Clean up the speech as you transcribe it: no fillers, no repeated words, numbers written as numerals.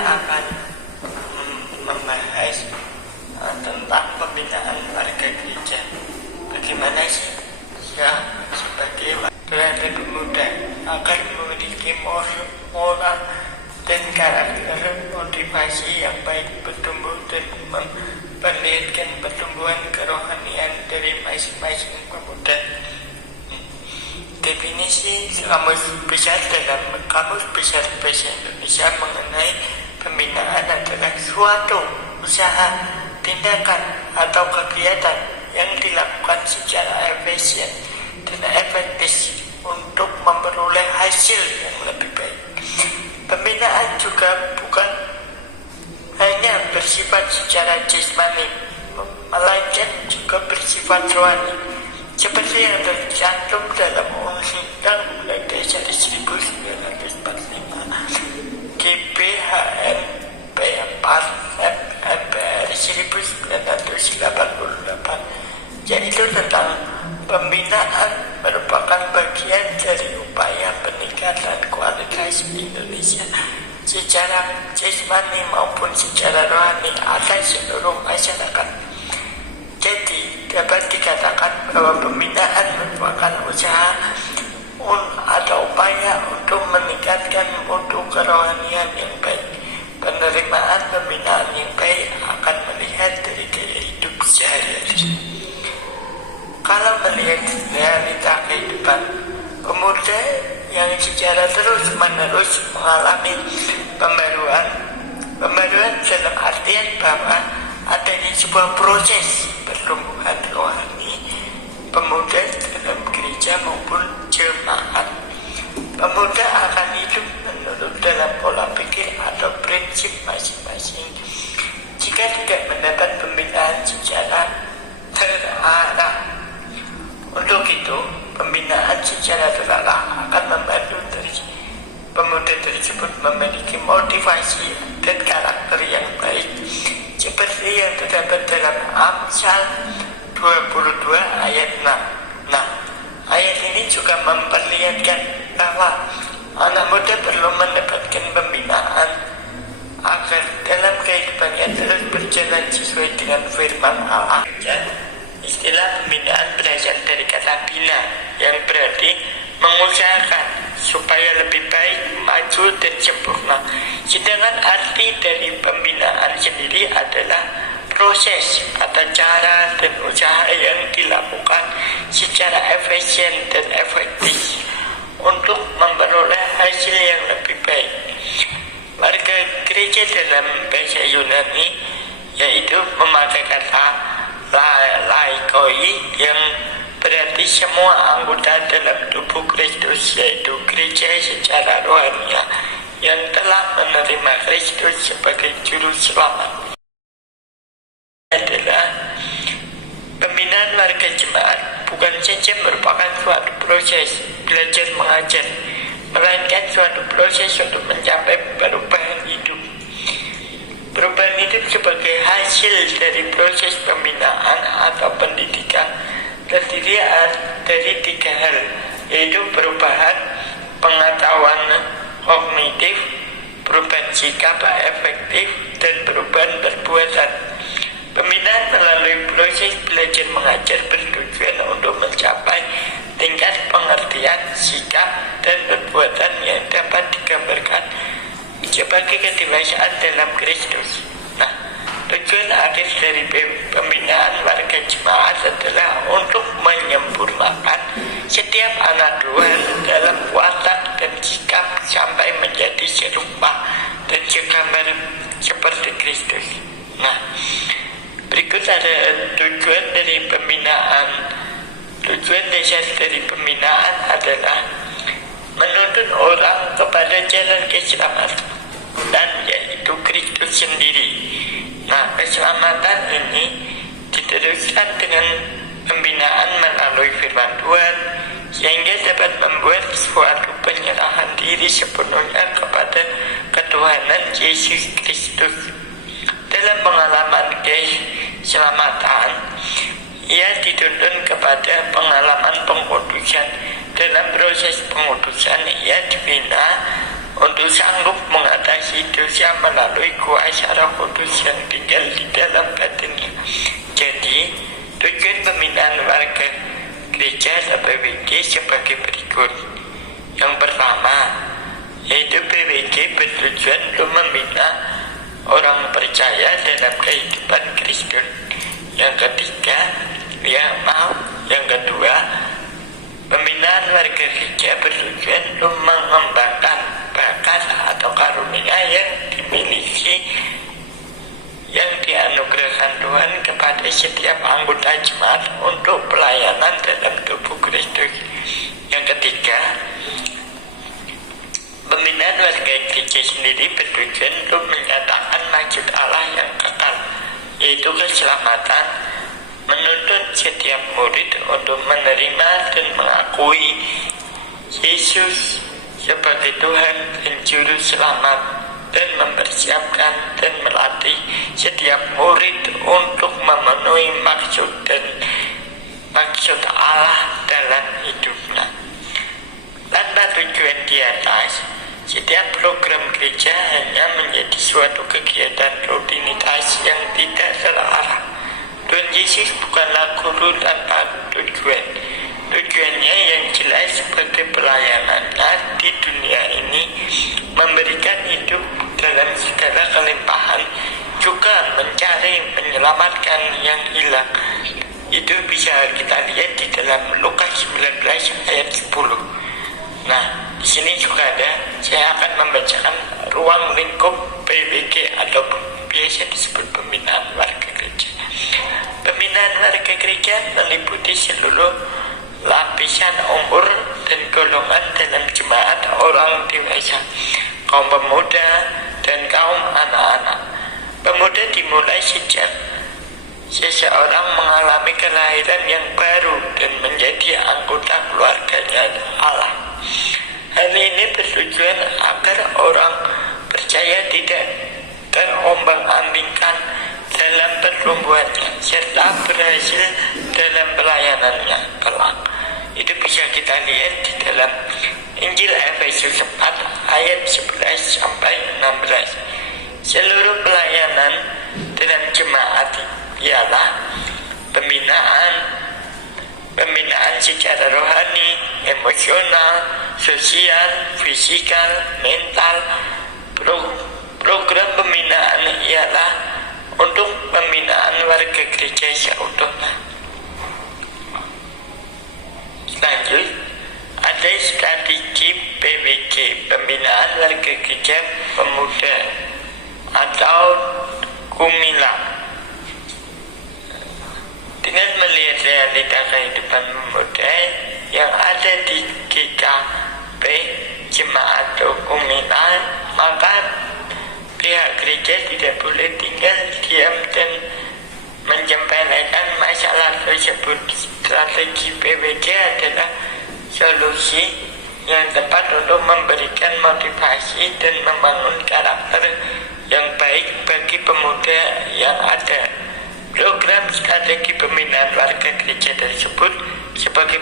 akan membahas tentang pembinaan warga gereja. Bagaimana sih sebagai warga pemuda agar memiliki moral dan karakter motivasi yang baik bertumbuh dan memperlihatkan pertumbuhan kerohanian dari masing-masing pemuda. Definisi Kamus Besar dalam Kamus Besar Bahasa Indonesia mengenai pembinaan adalah suatu usaha, tindakan, atau kegiatan yang dilakukan secara efisien dan efektif untuk memperoleh hasil yang lebih baik. Pembinaan juga bukan hanya bersifat secara jasmani, melainkan juga bersifat rohani, seperti yang tercantum dalam Undang-Undang Dasar 1945, GBHN P4 MPR 1988, yaitu tentang pembinaan merupakan bagian dari upaya peningkatan kualitas Indonesia secara jasmani maupun secara rohani atas seluruh masyarakat. Jadi dapat dikatakan bahwa pembinaan merupakan usaha atau upaya untuk meningkatkan mutu kerohanian yang baik. Penerimaan pembinaan yang baik akan melihat dari gaya hidup sehari-hari. Kalau melihat realita kehidupan pemuda yang secara terus-menerus mengalami pembaruan dalam artian bahwa adanya sebuah proses pertumbuhan rohani pemuda dalam gereja maupun jemaat. Pemuda akan hidup menurut dalam pola pikir atau prinsip masing-masing. Jika tidak mendapat pembinaan secara terarah, untuk itu pembinaan secara terarah akan membantu pemuda tersebut memiliki motivasi dan karakter yang baik, seperti yang terdapat dalam Amsal 22 ayat 6. Nah, ayat ini juga memperlihatkan bahwa anak muda perlu mendapatkan pembinaan agar dalam kehidupannya terus berjalan sesuai dengan firman Allah. Istilah pembinaan berasal dari kata bina yang berarti mengusahakan supaya lebih baik, maju dan sempurna. Sedangkan arti dari pembinaan sendiri adalah proses atau cara dan usaha yang dilakukan secara efisien dan efektif untuk memperoleh hasil yang lebih baik. Warga gereja dalam bahasa Yunani yaitu memakai kata laikoi yang berarti semua anggota dalam tubuh Kristus, yaitu gereja secara rohani yang telah menerima Kristus sebagai juru selamat. Adalah pembinaan warga jemaat bukan saja merupakan suatu proses belajar mengajar, melainkan suatu proses untuk mencapai perubahan hidup. Perubahan hidup sebagai hasil dari proses pembinaan atau pendidikan terdiri dari 3 hal, yaitu perubahan pengetahuan kognitif, perubahan sikap efektif, dan perubahan perbuatan. Pembinaan melalui proses belajar mengajar bertujuan untuk mencapai tingkat pengertian, sikap, dan perbuatan yang dapat digambarkan sebagai kedewasaan dalam Kristus. Nah, tujuan akhir dari pembinaan warga jemaat adalah untuk menyempurnakan setiap anak Tuhan dalam watak dan sikap sampai menjadi serupa dan segambar seperti Kristus. Nah, berikut ada tujuan dari pembinaan. Tujuan dasar dari pembinaan adalah menuntun orang kepada jalan keselamatan, dan yaitu Kristus sendiri. Nah, keselamatan ini diteruskan dengan pembinaan melalui firman Tuhan, sehingga dapat membuat suatu penyerahan diri sepenuhnya kepada ketuhanan Yesus Kristus. Dalam pengalaman keselamatan, ia dituntun kepada pengalaman pengudusan. Dalam proses pengudusan, ia dibina untuk sanggup mengatasi mengatasi dosa melalui kuasa Roh Kudus yang tinggal di dalam batinnya. Jadi, tujuan pembinaan warga gereja atau PWG sebagai berikut. Yang pertama, yaitu PWG bertujuan untuk membina orang percaya dalam kehidupan Kristen. Yang ketiga, yang kedua, pembinaan warga gereja bertujuan untuk mengembangkan bakat atau karunia yang dimiliki yang dianugerahkan Tuhan kepada setiap anggota jemaat untuk pelayanan dalam tubuh Kristus. Yang ketiga, pembinaan warga gereja sendiri bertujuan untuk menyatakan maksud Allah yang kekal, yaitu keselamatan, menuntut setiap murid untuk menerima dan mengakui Yesus sebagai Tuhan dan Juru Selamat, dan mempersiapkan dan melatih setiap murid untuk memenuhi maksud Allah dalam hidupnya. Tanpa tujuan di atas, setiap program gereja hanya menjadi suatu kegiatan rutinitas yang tidak terarah. Tuhan Yesus bukanlah guru tanpa tujuan. Tujuannya yang jelas sebagai pelayanannya di dunia ini, memberikan hidup dalam segala kelimpahan, juga mencari menyelamatkan yang hilang. Itu bisa kita lihat di dalam Lukas 19 ayat 10. Nah, di sini juga ada, saya akan membacakan ruang lingkup PWG atau biasa disebut pembinaan warga gereja. Pembinaan warga gereja meliputi seluruh lapisan umur dan golongan dalam jemaat orang dewasa, kaum pemuda dan kaum anak-anak. Pemuda dimulai sejak seseorang mengalami kelahiran yang baru dan menjadi anggota keluarganya Allah. Hal ini bertujuan agar orang percaya tidak terombang-ambingkan dalam pertumbuhannya serta berhasil dalam pelayanannya kelak. Itu bisa kita lihat di dalam Injil Efesus 4 ayat 11 sampai 16. Seluruh pelayanan dalam jemaat ialah pembinaan secara rohani, emosional, sosial, fisikal, mental. Program pembinaan ialah untuk pembinaan warga gereja seutuhnya. Lanjut, ada strategi PWG, pembinaan warga gereja pemuda atau Kumila. Dengan melihat realita kehidupan pemuda yang ada di GKP Jemaat Kumila, maka pihak gereja tidak boleh tinggal diam dan menyepelekan masalah tersebut. Strategi PWG adalah solusi yang tepat untuk memberikan motivasi dan membangun karakter yang baik bagi pemuda yang ada. Program strategi pembinaan warga gereja tersebut sebagai